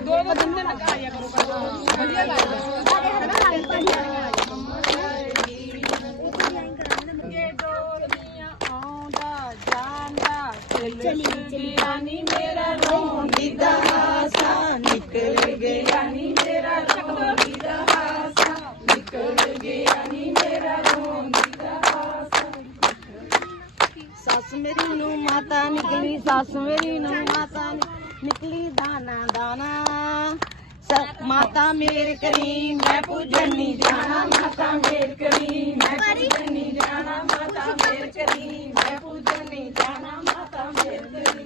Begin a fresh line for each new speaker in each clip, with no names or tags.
ਦੋ ਦੋ ਦਿਨ ਲਗਾ ਆਇਆ ਕਰੋ ਵਧੀਆ ਸੱਸ ਮੇਰੀ ਨੂੰ ਮਾਤਾ ਨਿਕਲੀ, ਸੱਸ ਮੇਰੀ ਨੂੰ ਮਾਤਾ ਨਿਕਲੀ ਦਾਣਾ ਦਾਣਾ। ਮਾਤਾ ਮੇਰ ਕਰੀ, ਮੈਂ ਪੂਜਣ ਨਹੀਂ ਜਾਣਾ, ਮਾਤਾ ਮੇਰ ਕਰੀ, ਮੈਂ ਪੂਜਣ ਨਹੀਂ ਜਾਣਾ, ਮਾਤਾ ਮੇਰ ਕਰੀ, ਮੈਂ ਪੂਜਣ ਨਹੀਂ ਜਾਣਾ, ਮਾਤਾ ਮੇਰ ਕਰੀ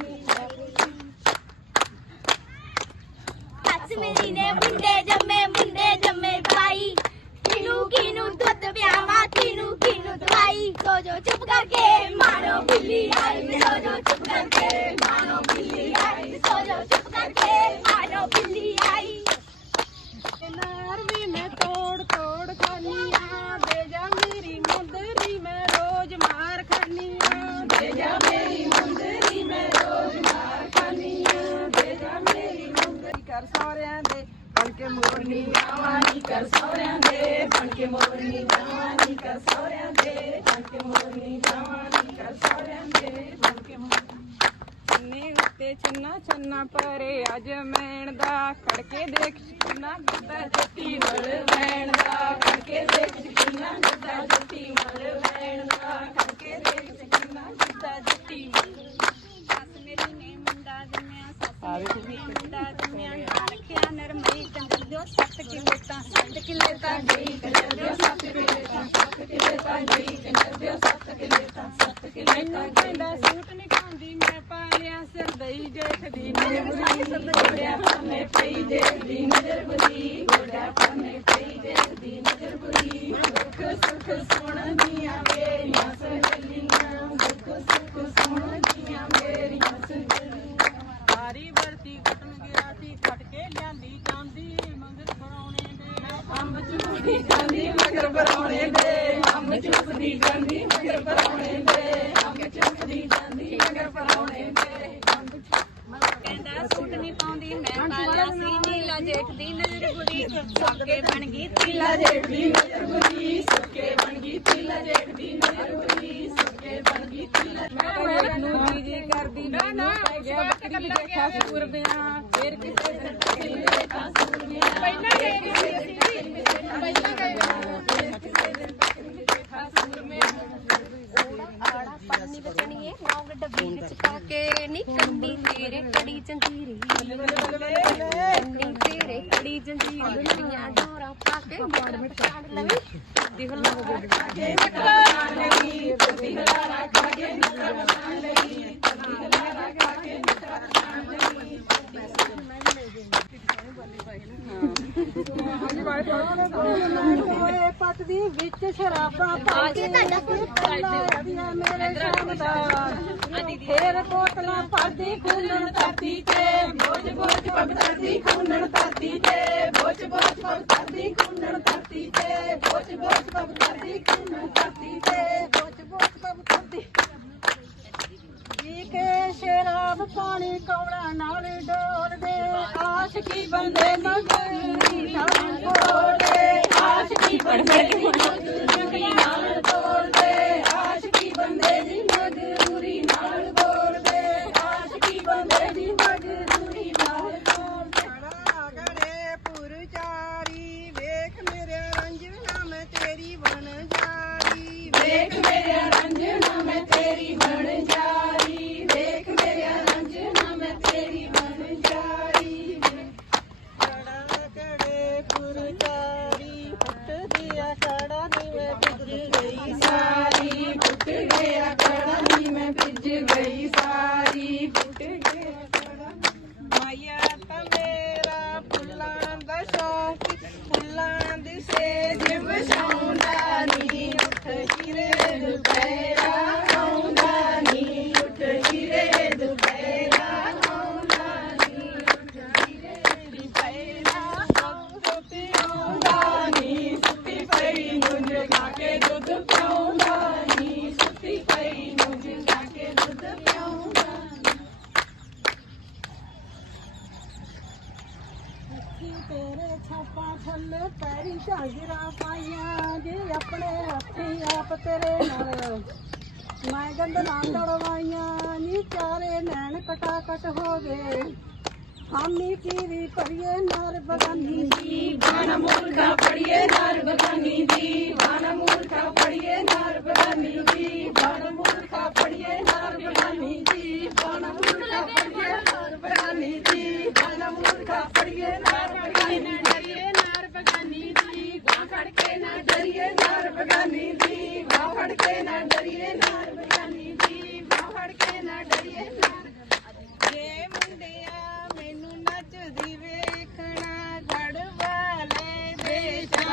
ਸੱਸ ਮੇਰੀ ਨੇ ਮੁੰਡੇ ਜੰਮੇ ਮੁੰਡੇ ਜੰਮੇ ਭਾਈ। ਕਿਨੂੰ ਕਿਨੂੰ ਦੁੱਧ ਪਿਆਵਾ ਕਿਨੂੰ ਕਿਨੂੰ ਦਵਾਈ। ਸੋ ਜੋ ਚੁੱਪ ਕਰਕੇ ਮਾਰੋ ਬਿੱਲੀ ਆਈ
ਚੰਨਾ ਪਰੇ ਅੱਜ ਮੈਣ ਦਾ ਖੜਕੇ ਦੇਖ ਕਿੰਨਾ ਗੱਦਾ ਜੱਤੀ ਮਲ ਵੈਣ ਦਾ ਖੜਕੇ ਦੇਖ ਕਿੰਨਾ ਗੱਦਾ ਜੱਤੀ ਮਲ ਵੈਣ ਦਾ ਖੜਕੇ ਦੇਖ ਕਿੰਨਾ ਗੱਦਾ ਜੱਤੀ
ਸੱਸ ਮੇਰੀ ਨੇ ਮੁੰਡਾ ਜੰਮਿਆ ਸੱਸ ਮੇਰੀ ਨੇ ਮੁੰਡਾ ਜੰਮਿਆ ਨਾ ਰੱਖਿਆ ਨਰਮਈ ਕੰਜਰ ਦਿਓ ਸੱਤ ਕਿਲੇ ਤਾਂ ਸੱਤ ਕਿਲੇ ਤਾਂ ਗਈ ਕੰਜਰ ਦਿਓ ਸੱਤ ਕਿਲੇ ਤਾਂ
ਸੱਤ ਕਿਲੇ ਤਾਂ ਗਈ ਕੰਜਰ ਦਿਓ ਦਈ ਨਜ਼ਰ ਬੁਰੀ ਗੋਡਿਆਂ ਪਾਵੇਂ ਪਈ ਦੇਖਦੀ ਨਜ਼ਰ ਬੁਰੀ ਗੋਡਿਆਂ ਪਾਵੇਂ ਪਈ ਦੇਖਦੀ ਨਜ਼ਰ ਬੁਰੀ ਦੁੱਖ ਸੁੱਖ ਸੁਣ ਦੀਆਂ ਮੇਰੀਆਂ ਸਹੇਲੀਆਂ ਦੁੱਖ ਸੁੱਖ ਸੁਣ ਦੀਆਂ ਮੇਰੀਆਂ ਸਹੇਲੀਆਂ ਸਾਰੀ ਵਰਤੀ ਕੁੱਟਣ ਗਿਆ ਸੀ ਕੱਟ ਕੇ ਲਿਆਂਦੀ ਜਾਂਦੀ, ਮੰਗਰ ਫਰਾਉਣੇ ਦੇ ਅੰਬ ਚੁੱਪਦੀ ਜਾਂਦੀ, ਮਗਰ ਫਰਾਉਣੇ ਦੇ ਅੰਬ ਚੁੱਪਦੀ ਜਾਂਦੀ, ਮਗਰ ਫਰਾਉਣੇ ਦੇ ਅੰਬ ਚੁੱਪਦੀ ਜਾਂਦੀ, ਮਗਰ ਫਰਾਉਣੇ ਦੇ
ਕਹਿੰਦਾ ਸੂਟ ਨਹੀਂ ਪਾਉਂਦੀ ਮੈਂ ਪਾਲਿਆ ਸੀ ਨੀਲਾ ਜੇਠ ਦੀ ਨਜ਼ਰ ਬੁਰੀ ਸੋਕੇ ਬਣ ਗਈ
ਤੀਲਾ ਜੇਠ ਦੀ ਨਜ਼ਰ ਬੁਰੀ ਸੁੱਕੇ ਬਣ ਗਈ ਤੀਲਾ ਜੇਠ ਦੀ ਨਜ਼ਰ ਬੁਰੀ ਸੁੱਕੇ ਬਣ ਗਈ ਤੀਲਾ ਮੈਂ ਨੂੰ ਜੀ ਜੀ ਕਰਦੀ ਨਾ ਨਾ ਬੱਕਰੀ ਦੇਖਾ ਸੂਰ ਬਿਨਾ ਫੇਰ ਕਿਸੇ ਬਿਨਾ। ਪਹਿਲਾਂ ਗਏ ਸੀ। ਪਹਿਲਾਂ ਗਏ ਕਿਸੇ ਦੇਖਾ ਸੂਰ ਬਿਨਾ।
ਆੜਾ ਪੰਨੀ ਬਚਣੀਏ ਨੌਂ ਡੱਬੀ ਵਿੱਚ ਪਾ ਕੇ ਨੀ ਕੰਨੀ ਤੇਰੇ ਕੜੀ ਚੰਦੀਰੀ ਕੰਨੀ ਤੇਰੇ ਕੜੀ ਚੰਦੀਰੀ ਦੀਆਂ ਡੋਰਾਂ ਪਾ ਕੇ ਮਾਰ ਮਿਟ ਕਾੜ ਲਵੀ। ਦਿਲ
ਹੋਏ ਪੱਟਦੀ ਵਿੱਚ ਸ਼ਰਾਬਾਂ ਪਾ ਕੇ ਅੜੀਆਂ ਮੇਰੇ ਸ਼ਾਨਦਾਰ ਫੇਰ ਬੋਤਲਾਂ ਭਰਦੀ ਖੂਨਣ ਧਰਤੀ ਤੇ ਬੋਝ ਬੋਝ ਪੱਬ ਧਰਦੀ ਖੂਨਣ ਧਰਤੀ ਤੇ ਬੋਝ ਬੋਝ ਪੱਬ ਖੂਨਣ ਧਰਤੀ ਤੇ ਬੋਝ ਬੋਝ ਪੱਬ ਖੂਨਣ ਧਰਤੀ ਤੇ ਬੋਝ ਬੋਝ ਪੱਬ ਪੀ ਕੇ ਸ਼ਰਾਬ ਪਾਣੀ ਕੌੜਾ ਨਾਲ ਡੋਲਦੇ। ਆਸ਼ਕੀ ਬੰਦੇ ਮਗਰੀ ਨਾਲ ਤੋੜਦੇ ਆਸ਼ਕੀ ਬੰਦੇ ਦੀ ਮਗਰੀ ਮੈਂ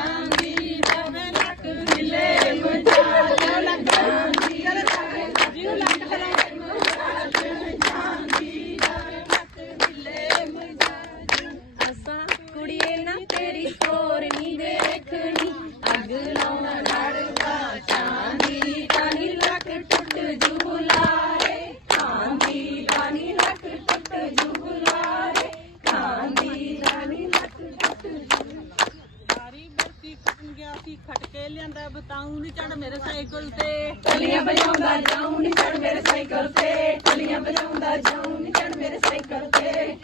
Um, ਖਟਕੇ ਲਿਆਂਦਾ ਬਤਾਉ ਨਹੀਂ ਚੜ ਮੇਰੇ ਸਾਈਕਲ ਤੇ।
ਟਲੀਆਂ ਵਜਾਉਂਦਾ ਜਾਉ ਨਹੀਂ ਚੜ ਮੇਰੇ ਸਾਈਕਲ ਤੇ। ਟਲੀਆਂ ਵਜਾਉਂਦਾ ਜਾਉ ਨਹੀਂ ਚੜ ਮੇਰੇ ਸਾਈਕਲ ਤੇ।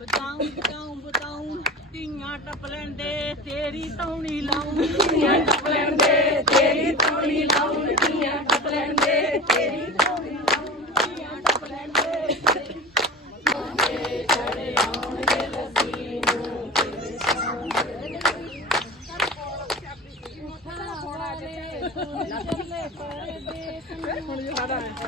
ਬਤਾਉ ਬਤਾਉ ਬਤਾਉ ਤੀਆਂ ਟੱਪ ਲੈਂਦੇ ਤੇਰੀ ਤੌਣੀ ਲਾਉ
ਤੀਆਂ ਟੱਪ ਲੈਂਦੇ ਤੇਰੀ ਤੌਣੀ ਲਾਉ ਤੀਆਂ ਟੱਪ ਲੈਂਦੇ ਤੇਰੀ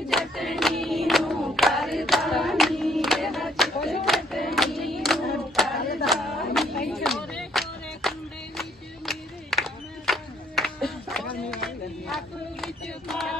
ਚਟਣੀ ਨੂੰ ਕਰਦਾ ਨੀ ਇਹਦਾ ਚਟਣੀ ਨੂੰ ਕਰਦਾ ਨੀ
ਕੋਰੇ ਕੋਰੇ ਕੁੰਡੇ ਵਿੱਚ ਮੇਰੇ ਚਮਕਦਾ ਅੱਖ ਵਿੱਚ ਪਾ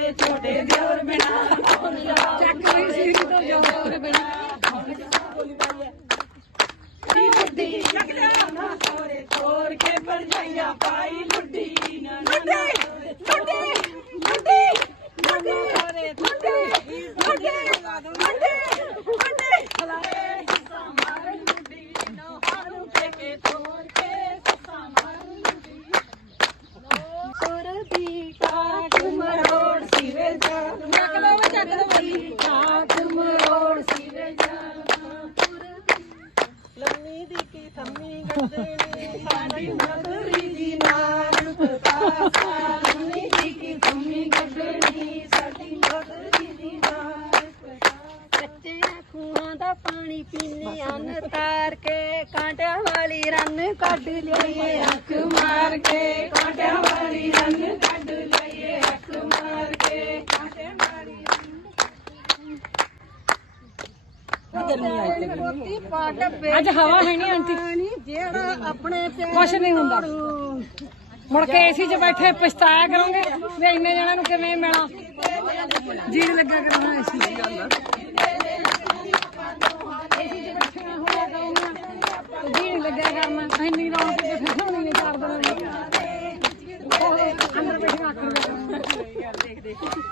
ਵੇ ਤੁਹਾਡੇ ਦਿਓਰ
ਬਿਨਾ। ਚੱਕ ਲਈ ਸੀ ਤੋਂ ਜੋਰ ਬਿਨਾ। ਕੀ ਬੁੱਢੀ ਚੱਕ ਲੈ ਨਾ ਸੋਰੇ ਤੋੜ ਕੇ ਪਰਜਾਈਆਂ ਪਾਈ ਬੁੱਢੀ ਨਾ
ਬੁੱਢੀ ਬੁੱਢੀ ਬੁੱਢੀ ਬੁੱਢੀ ਸੋਰੇ ਬੁੱਢੀ ਬੁੱਢੀ ਬੁੱਢੀ
ਬੁੱਢੀ ਖਲਾਏ ਸਮਾਰ ਬੁੱਢੀ ਨਾ ਹਾਰੂ ਤੇ ਕੇ
ਤੋੜ ਕੇ ਸਮਾਰ ਬੁੱਢੀ ਤੋਰ ਦੀ ਕਾਟ ਮਰ
ਗਰਮੀ ਆਈ ਪੋਤੀ ਪਾ ਡੱਬੇ
ਅੱਜ ਹਵਾ ਹੈ ਨਹੀਂ ਆਂਟੀ।
ਜਿਹੜਾ ਆਪਣੇ ਪਿਆਰ
ਕੁਛ ਨਹੀਂ ਹੁੰਦਾ। ਮੁੜ ਕੇ ਏਸੀ 'ਚ ਬੈਠੇ ਪਛਤਾਇਆ ਕਰੋਗੇ ਵੀ ਇੰਨੇ ਜਣਿਆਂ ਨੂੰ ਕਿਵੇਂ ਮਿਲਾਂ। ਜੀਣ ਲੱਗਾ ਕਰਨਾ ਏਸੀ 'ਚ ਜੀ ਨਹੀਂ ਲੱਗਿਆ ਕਰਨਾ। ਇੰਨੀ ਰੌਣਕ ਤੇ ਫਿਰ ਹੋਣੀ ਨਹੀਂ ਕਰ ਦੇਣਾ ਅੰਦਰ ਬੈਠੇ ਆਖਰ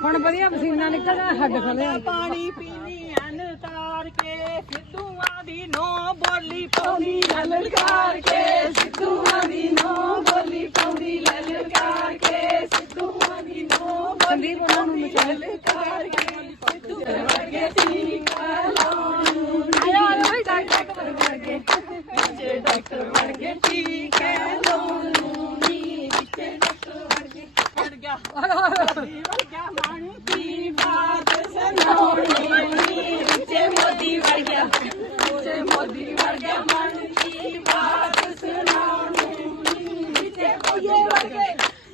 ਹੁਣ ਵਧੀਆ ਪਸੀਨਾ ਨਿਕਲਦਾ ਹੱਡ ਖਲੇ
ਪਾਣੀ ਪੀਣੀ। ਅੰਨ ਤਾਰ ਕੇ ਸਿੱਧੂਆਂ ਦੀ ਨੋ ਬੋਲੀ ਪਾਉਂਦੀ।
ਲਲਕਾਰ ਕੇ ਸਿੱਧੂਆਂ ਦੀ ਨੋ ਬੋਲੀ ਪਾਉਂਦੀ। ਲਲਕਾਰ ਕੇ ਸਿੱਧੂਆਂ ਦੀ ਨੋ
ਨੂੰ ਨਚਾਏ
ਲਲਕਾਰ ਕੇ ਸਿੱਧੂ ਵਰਗੇ ਟੀਕਾ ਲਾਉਣ ਨੂੰ
ਆਇਆ ਭਾਈ ਡਾਕਟਰ
ਵਰਗੇ। ਵਿੱਚੇ ਡਾਕਟਰ ਵਰਗੇ ਟੀਕਾ ਲਾਉਣ ਨੂੰ ਨੀ ਵਿੱਚੇ ਡਾਕਟਰ ਵਰਗੇ।
ਵੜ ਗਿਆ। ਵੜ ਗਿਆ ਮਾਣੀ
ਦੀ ਬਾਤ ਸੁਣਾਉਣੀ ਨੀ ਵਿੱਚੇ ਮੋਦੀ ਵਰ ਗਿਆ ਵਿੱਚੇ ਮੋਦੀ ਵਰ ਮਨ ਦੀ ਬਾਤ ਸੁਣਾਉਣੀ। ਨੀ ਵਿੱਚੇ ਪਈਏ ਵਰਗੇ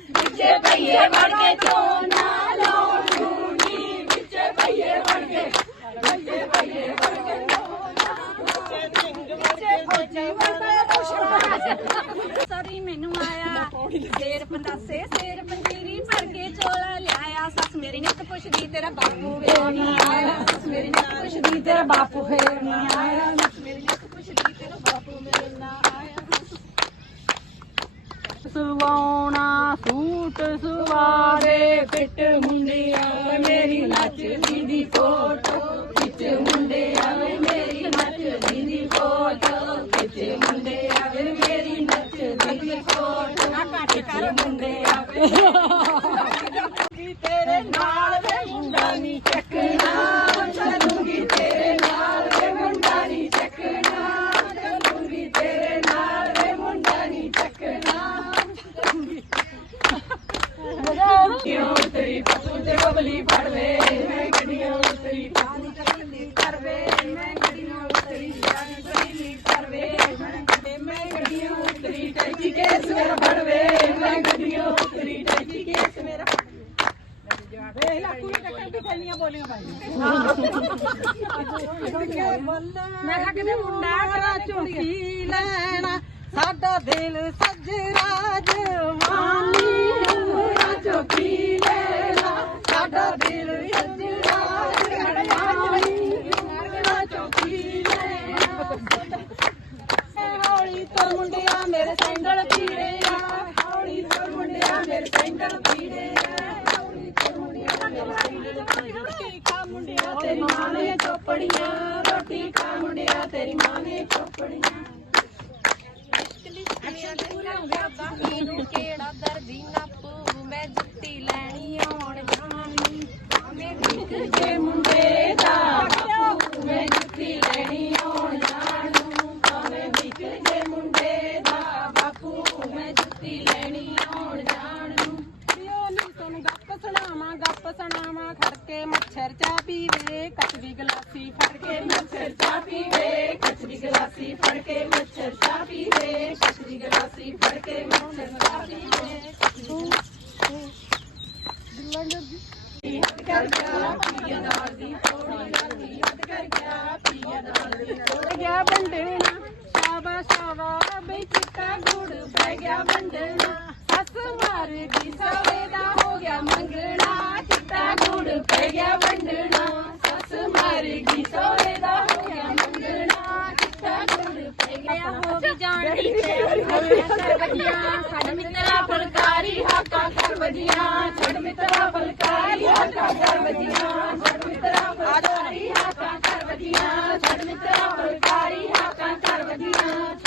ਵਿੱਚੇ ਪਈਏ ਵਰਗੇ ਚੋਨਾ ਲਾਉਣ। ਨੂੰ ਨੀ ਪਈਏ ਵਰਗੇ ਵਿੱਚੇ ਪਈਏ ਵਰਗੇ
ਸਰੀ, ਮੈਨੂੰ ਆਇਆ। ਸੇਰ ਪੰਦਾਸੇ ਸੇਰ ਪੰਜੀਰੀ ਭਰ ਕੇ ਚੋਲਾ ਲਿਆਇਆ ਸੱਸ ਮੇਰੀ ਨਿੱਤ ਪੁੱਛਦੀ, ਤੇਰਾ ਬਾਪੂ ਵੇ ਨਹੀਂ ਆਇਆ। ਸੱਸ ਮੇਰੀ ਨਿੱਤ ਪੁੱਛਦੀ, ਤੇਰਾ ਬਾਪੂ ਫੇਰ ਨਹੀਂ ਆਇਆ। ਸੱਸ ਮੇਰੀ ਨਿੱਤ ਪੁੱਛਦੀ, ਤੇਰਾ ਬਾਪੂ ਮੇਰੇ ਨਾ ਆਇਆ। ਸਵਾਉਣਾ ਸੂਟ ਸੁਵਾਰੇ ਫਿੱਟ ਮੁੰਡਿਆ ਮੇਰੀ ਨੱਚਦੀ ਦੀ ਫੋਟੋ।
ਵਿੱਚ ਮੁੰਡੇ ਮੇਰੀ ਨੱਚਦੀ ਦੀ ਫੋਟੋ। ਵਿੱਚ ਮੁੰਡੇ ਆਵੇ ਮੇਰੀ ਨੱਚਦੀ ਦੀ ਫੋਟੋ ਵਿੱਚ ਮੁੰਡੇ ਆਵੇ
ਵੀ ਤੇਰੇ ਨਾਲ ਵੇ ਮੁੰਡਾ ਨਹੀਂ
ਚੱਕਣਾ। ਵੇ
ਲਾਕੂ ਨੇ ਟੱਕਰ ਵੀ ਥੈਲੀਆਂ ਬੋਲੀਆਂ ਪਾਈ ਮੈਂ ਕਿਹਾ ਕਿਤੇ ਮੁੰਡਾ ਕਰਾ ਝੁੰਕੀ ਲੈਣਾ ਸਾਡਾ ਦਿਲ ਸੱਜਰਾ ਜਵਾਨੀ
ਮੇਰਾ ਚੋਕੀ ਲੈਣਾ ਸਾਡਾ ਦਿਲ ਸੱਜਣਾ ਮੇਰਾ ਚੋਕੀ ਲੈਣਾ
ਹੌਲੀ ਤੋਂ ਮੁੰਡਿਆ ਮੇਰੇ ਸੈਂਡਲ
ਪੀੜੇ ਆ। ਹੌਲੀ ਤੋਂ ਮੁੰਡਿਆ ਮੇਰੇ ਸੈਂਡਲ ਮੈਂ ਗਿਆ ਵੰਡਣਾ ਸੱਸ ਮਾਰਦੀ ਸਵੇ ਦਾ
ਹੋ ਗਿਆ ਮੰਗਣਾ ਚਿੱਟਾ ਗੁੜ ਪੈ ਗਿਆ ਵੰਡਣਾ ਸੱਸ ਮਾਰਦੀ ਸਵੇ ਦਾ ਹੋ ਗਿਆ ਮੰਗਣਾ
ਚਿੱਟਾ ਗੁੜ ਪੈ ਗਿਆ ਹੋ ਵੀ ਜਾਣਦੀ ਤੇ ਸਰਬਜੀਆਂ ਛੱਡ ਮਿੱਤਰਾ ਫਲਕਾਰੀ ਹਾਕਾਂ ਕਰ ਵਜੀਆਂ ਛੱਡ
ਮਿੱਤਰਾ ਫਲਕਾਰੀ ਹਾਕਾਂ ਕਰ ਵਜੀਆਂ ਛੱਡ ਮਿੱਤਰਾ
ਫਲਕਾਰੀ ਹਾਕਾਂ ਕਰ ਵਜੀਆਂ ਛੱਡ ਮਿੱਤਰਾ ਫਲਕਾਰੀ ਹਾਕਾਂ ਕਰ ਵਜੀਆਂ।